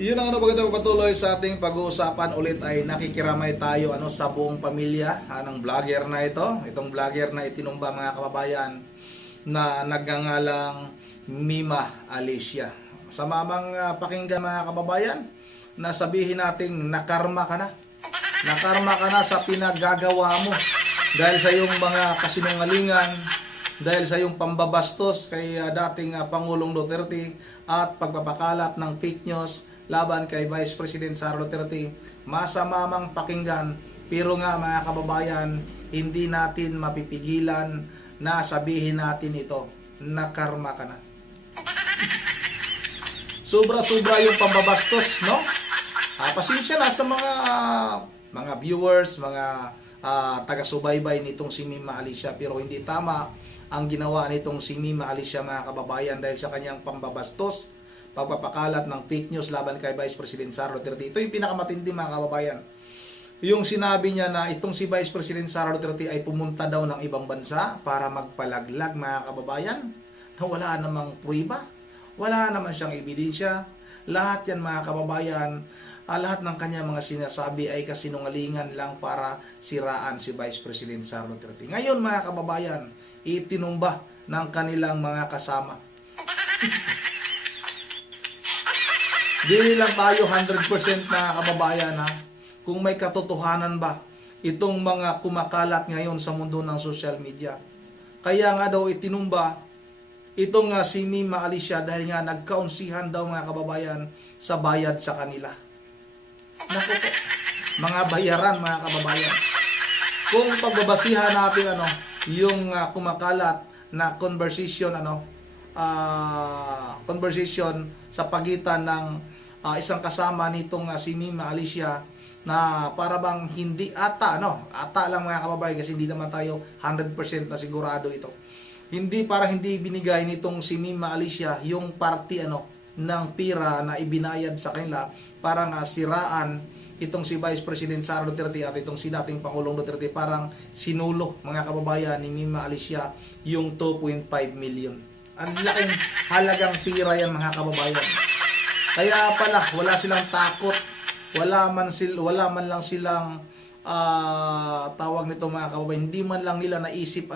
Yun ang bago patuloy sa ating pag-uusapan ulit ay nakikiramay tayo sa buong pamilya ng vlogger na ito. Itong vlogger na itinumba mga kababayan na nagngangalang Mima Alicia. Sa mamang pakinggan mga kababayan, na sabihin nating nakarma ka na. Nakarma ka na sa pinaggagawa mo dahil sa iyong mga kasinungalingan, dahil sa iyong pambabastos kay dating Pangulong Duterte at pagpapakalat ng fake news laban kay Vice President Sara Duterte. Masama mang pakinggan, pero nga mga kababayan, hindi natin mapipigilan na sabihin natin ito, nakarma ka na. Sobra-sobra yung pambabastos, no? Pasensya na sa mga viewers, mga taga-subaybay nitong si Mima Alicia, pero hindi tama ang ginawa nitong si Mima Alicia mga kababayan dahil sa kanyang pambabastos, pagpapakalat ng fake news laban kay Vice President Sara Duterte. Ito yung pinakamatindi mga kababayan. Yung sinabi niya na itong si Vice President Sara Duterte ay pumunta daw ng ibang bansa para magpalaglag mga kababayan na wala namang prueba, wala naman siyang ebidensya. Lahat yan mga kababayan, lahat ng kanya mga sinasabi ay kasinungalingan lang para siraan si Vice President Sara Duterte. Ngayon mga kababayan, itinumba ng kanilang mga kasama. Di lang tayo 100% mga kababayan kung may katotohanan ba itong mga kumakalat ngayon sa mundo ng social media. Kaya nga daw itinumba itong si Mima Alicia dahil nga nagkaunsihan daw mga kababayan sa bayad sa kanila. Naku po, mga bayaran mga kababayan. Kung pagbabasihan natin yung kumakalat na conversation conversation sa pagitan ng isang kasama nitong si Mima Alicia na para bang hindi ata lang mga kababayan kasi hindi naman tayo 100% na sigurado ito. Hindi binigay nitong si Mima Alicia yung party ng pira na ibinayad sa kanila para nga siraan itong si Vice President Sara Duterte at itong si dating Pangulong Duterte. Parang sinulo mga kababayan ni Mima Alicia yung 2.5 million. Ang laking halagang pira yan mga kababayan. Kaya pala wala silang takot, wala man lang silang tawag nito mga kababayan, hindi man lang nila naisip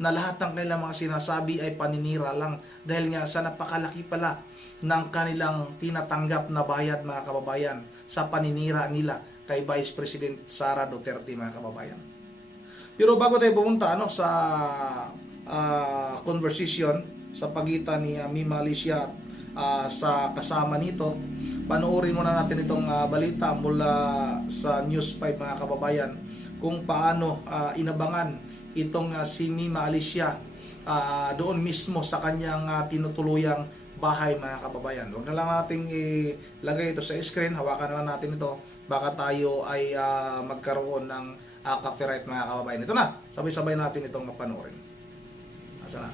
na lahat ng kanilang mga sinasabi ay paninira lang dahil nga sa napakalaki pala ng kanilang tinatanggap na bayad mga kababayan sa paninira nila kay Vice President Sara Duterte mga kababayan. Pero bago tayo pumunta sa conversation sa pagitan ni Mima Alicia sa kasama nito, panoorin muna natin itong balita mula sa News 5 mga kababayan kung paano inabangan itong si Mima Alicia doon mismo sa kanyang tinutuluyang bahay mga kababayan. Huwag na lang nating ilagay ito sa screen, hawakan na lang natin ito, baka tayo ay magkaroon ng copyright mga kababayan. Ito na, sabay-sabay natin itong panoorin. Asa na?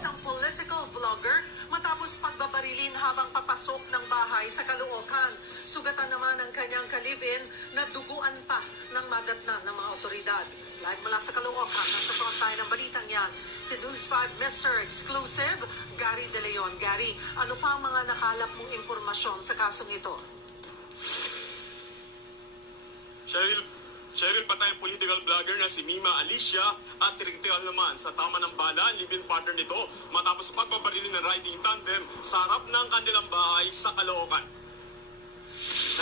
Isang political vlogger matapos pagbabarilin habang papasok ng bahay sa Caloocan. Sugatan naman ang kanyang kalibin na duguan pa ng madatnan ng mga otoridad. Live mula sa Caloocan, nasa front tayo ng balitang yan. Si News 5 Mr. Exclusive, Gary De Leon. Gary, ano pa ang mga nakalap mong impormasyon sa kasong ito? Cheryl, patay ang political vlogger na si Mima Alicia at kritikal naman sa tama ng bala, live-in partner nito matapos pagbabarilin ng riding tandem sa harap ng kanilang bahay sa Caloocan.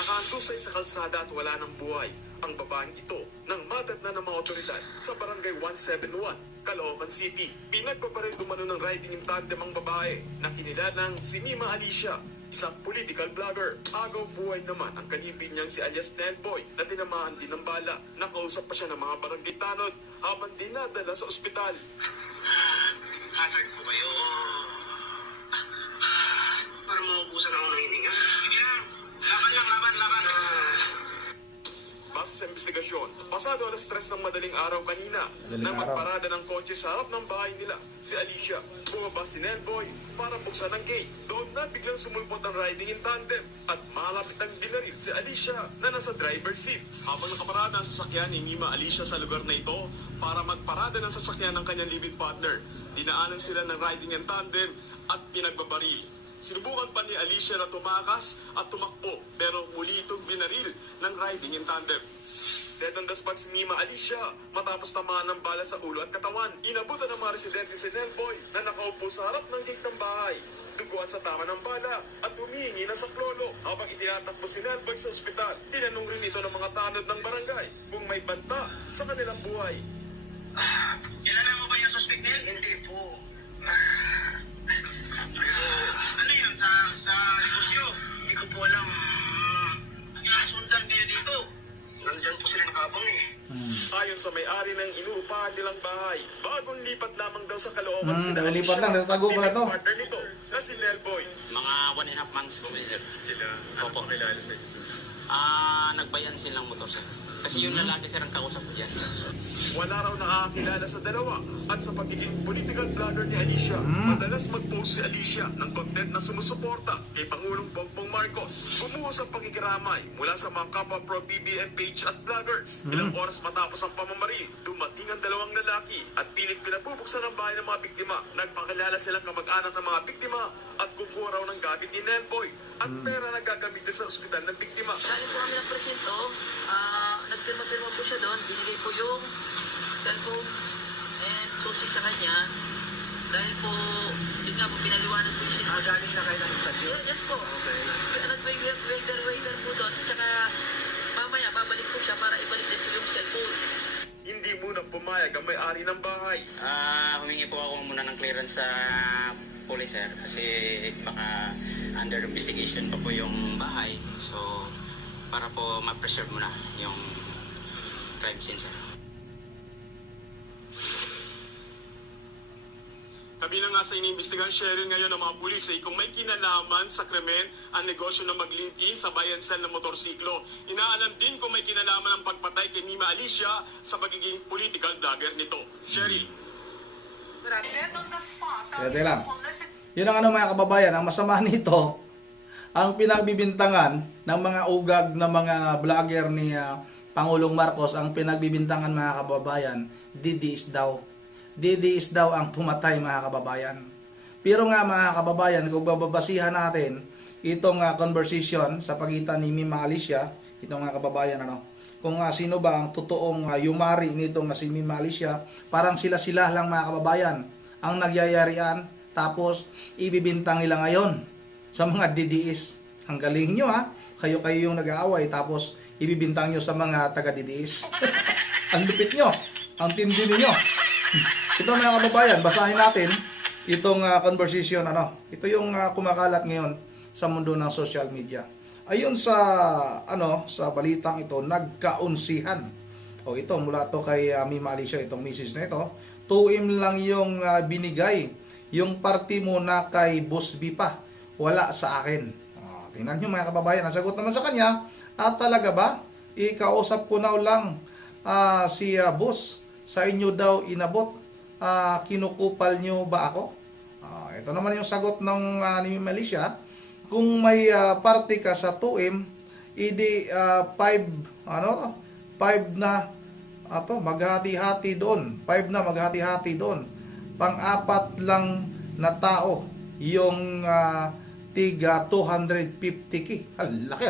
Nakahandusay sa kalsada at wala ng buhay ang babaeng ito nang madatnan ng mga otoridad sa barangay 171, Caloocan City. Pinagbabaril umano ng riding in tandem ang babae na kinilalang si Mima Alicia, isang political vlogger. Agaw buhay naman ang kalibin niyang si alias Nelboy na tinamaan din ng bala. Nakausap pa siya ng mga barangay tanod habang dinadala sa ospital. Hatag po kayo. Para maubusan ako ng hininga. Laban lang, laban. Base sa investigasyon, pasado alas 3 ng madaling araw kanina nang magparada ng kotse sa harap ng bahay nila si Alicia. Bumaba si Nelboy para buksan ang gate. Doon na biglang sumulpot ang riding in tandem at malapit ang binaril si Alicia na nasa driver's seat. Habang nakaparada ang sasakyan ni Mima Alicia sa lugar na ito para magparada ng sasakyan ng kanyang live-in partner, dinaanan sila ng riding in tandem at pinagbabaril. Sinubukan pa ni Alicia na tumakas at tumakbo pero muli itong binaril ng riding in tandem. Dead on the spot si Mima Alicia matapos tamaan ng bala sa ulo at katawan. Inabutan ng mga residente si Nelboy na nakaupo sa harap ng gate ng bahay. Duguan sa tama ng bala at humihingi na sa klolo. Habang itinatakbo si Nelboy sa ospital, tinanong rin ito ng mga tanod ng barangay kung may banta sa kanilang buhay. Kilala mo ba yung suspect Nel? Hindi po. Ano yun? Sa negosyo? Hindi ko po alam. Sundan kayo dito. Nandyan po sila nakabang eh. Ayon sa may-ari ng inuupahan nilang bahay, bagong lipat lamang daw sa Caloocan si nalipat lang, natatago pala to. partner nito na si Nelboy. Mga 1.5 months po, sir. Sila, Opo. pakilala sa iyo? Nagbayan silang motor, sir. Kasi yung lalaki, sir, ang kausap ko, yes. Wala raw nakakakilala sa dalawa at sa pagiging political vlogger ni Alicia, madalas mag-post si Alicia ng content na sumusuporta kay Pangulong Bongbong Marcos. Bumuhos ang pakikiramay mula sa mga kapwa pro-BBM page at vloggers. Ilang oras matapos ang pamamaril, dumating ang dalawang lalaki at pilit pinabubuksan ang bahay ng mga biktima. Nagpakilala silang kamag-anak ng mga biktima at kukuha raw ng gamit ni Nelboy at pera na gagamitin sa ospital ng biktima. Galing po kami ng presinto, nagpirma-pirma po siya doon, binigay po yung cellphone and susi sa kanya. Dahil po, yun nga po, pinaliwanag po yung sitwasyon. Galing sa kayo ng istasyon? Yes po. Nag-waiver po doon, tsaka mamaya babalik po siya para ibalik din po yung cellphone. Hindi muna pumayag ang may-ari ng bahay. Humingi po ako muna ng clearance sa police, sir. Kasi baka under investigation pa po yung bahay. So, para po ma-preserve muna yung crime scene, sir. Kabi na nga sa iniimbestigahan Cheryl ngayon ng mga pulis kung may kinalaman sa krimen ang negosyo ng mag-live-in sa buy and sell ng motorsiklo. Inaalam din kung may kinalaman ang pagpatay kay Mima Alicia sa pagiging political vlogger nito. Cheryl. Dead on the spot. Kaya lang. Yun ang ano mga kababayan, ang masama nito, ang pinagbibintangan ng mga ugag na mga vlogger ni Pangulong Marcos, ang pinagbibintangan mga kababayan, DDS daw. DDS daw ang pumatay mga kababayan. Pero nga mga kababayan, kung bababasihan natin itong conversation sa pagitan ni Mima Alicia, itong mga kababayan, kung sino ba ang totoong yumari nitong si Mima Alicia, parang sila-sila lang mga kababayan ang nagyayarian, tapos ibibintang nila ngayon sa mga DDS. Ang galing nyo kayo yung nag-aaway, tapos ibibintang nyo sa mga taga-DDS. Ang lupit nyo, ang tindi ninyo. Ito mga kababayan, basahin natin itong conversation. Ito yung kumakalat ngayon sa mundo ng social media. Ayon sa sa balitang ito, nagkaunsihan. Ito mula to kay Mima Alicia, itong message na ito. 2M lang yung binigay. Yung party mo na kay Boss B pa, wala sa akin. Tingnan nyo mga kababayan, ang sagot naman sa kanya, talaga ba? Ikausap ko na lang si Boss, sa inyo daw inabot, kinukupal nyo ba ako? Ito naman yung sagot ng ni Alicia. Kung may party ka sa 2M, idi 5 na maghati-hati doon. 5 na maghati-hati doon. Pang-apat lang na tao yung tiga 250k. Ang laki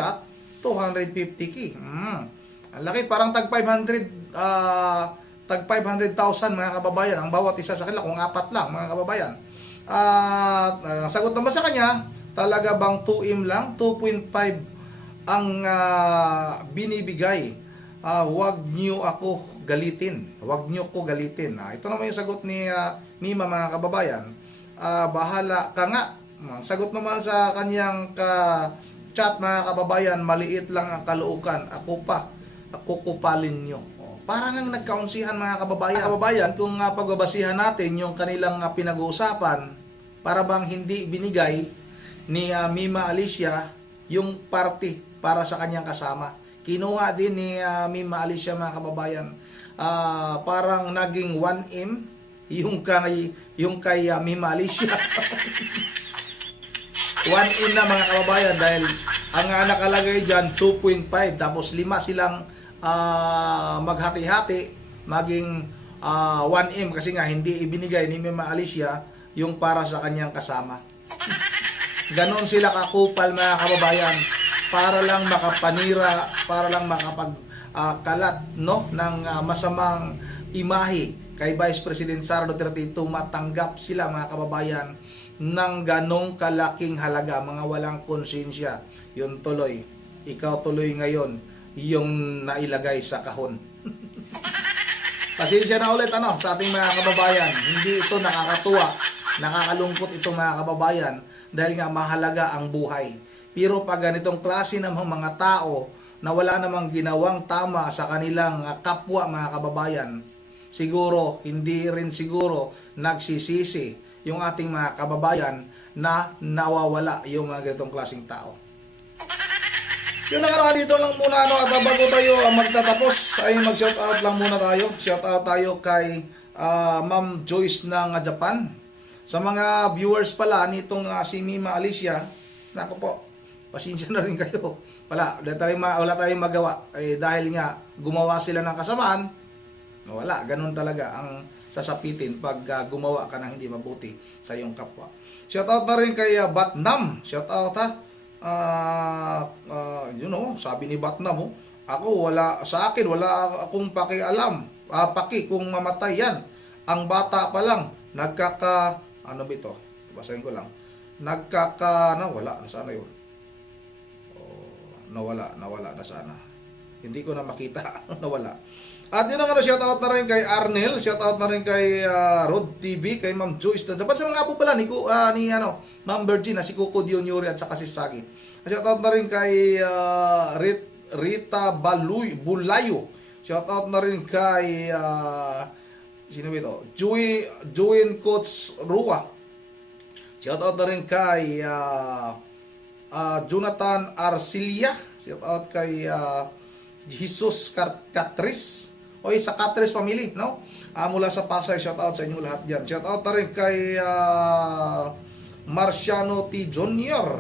250k. Ang laki, parang tag 500 tag 500,000 mga kababayan ang bawat isa sa kanila kung 4 lang mga kababayan. Sagot naman sa kanya, talaga bang 2M lang? 2.5 ang binibigay. Wag niyo ako galitin. Wag niyo ko galitin. Ito naman yung sagot ni Mima mga kababayan. Bahala ka nga. Sagot naman sa kanyang chat mga kababayan, maliit lang ang kalookan. Ako pa, kupalin nyo. Parang ang nagkaunsihan mga kababayan. Kung pagbabasihan natin yung kanilang pinag-uusapan, para bang hindi binigay ni Mima Alicia yung party para sa kanyang kasama. Kinuha din ni Mima Alicia mga kababayan. Parang naging 1M yung kay Mima Alicia. 1M na mga kababayan dahil ang nakalagay dyan 2.5 tapos 5 silang maghati-hati maging 1M kasi nga hindi ibinigay ni Mima Alicia yung para sa kanyang kasama. ganon sila kakupal mga kababayan para lang makapanira, para lang makapag kalat no ng masamang imahe kay Vice President Sara Duterte. Tumatanggap sila mga kababayan ng ganong kalaking halaga, mga walang konsensya. Yun tuloy, ikaw tuloy ngayon yung nailagay sa kahon. Pasensya na ulit sa ating mga kababayan. Hindi ito nakakatuwa, nakakalungkot ito mga kababayan dahil nga mahalaga ang buhay. Pero pag ganitong klase ng mga tao na wala namang ginawang tama sa kanilang kapwa mga kababayan, siguro, hindi rin siguro nagsisisi yung ating mga kababayan na nawawala yung mga ganitong klaseng tao. Yun na dito lang muna at bago tayo magtatapos ay mag-shoutout lang muna tayo. Shoutout tayo kay Ma'am Joyce ng Japan. Sa mga viewers pala nitong si Mima Alicia, nako po, pasensya na rin kayo. Wala tayong magawa dahil nga gumawa sila ng kasamaan. Wala, ganun talaga ang sasapitin pag gumawa ka ng hindi mabuti sa iyong kapwa. Shoutout na rin kay Batnam. Shoutout sabi ni Batnam, wala akong pakialam, kung mamatay yan. Ang bata pa lang, basahin ko lang. Nawala na sana yun. Nawala na sana. Hindi ko na makita. Nawala. At yun ang shoutout na rin kay Arnel, shoutout na rin kay Rod TV, kay Ma'am Joyce. Dapat sa mga po pala ni Ma'am Virgin, si Coco Dionyori at saka si Sagi. Shoutout na rin kay Rita Bulayo. Shoutout na rin kay sino ito? Join Coach Rua. Shoutout na rin kay Jonathan Arcilia. Shoutout kay Jesus Catris. Sa Catris family, no? Mula sa Pasay, shoutout sa inyo lahat diyan. Shoutout na rin kay Marciano T. Jr.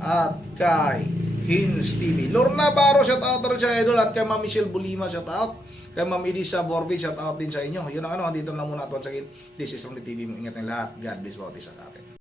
at kay Hins TV. Lorna Baro, shoutout na rin sa idol, at kay Ma'am Michelle Bulima, shoutout. Kay Ma'am Elisa Borvi, shoutout din sa inyo. Yun ang dito lang muna ito sa akin. This is Ronnie TV. Ingat ng lahat. God bless bawat isa sa atin.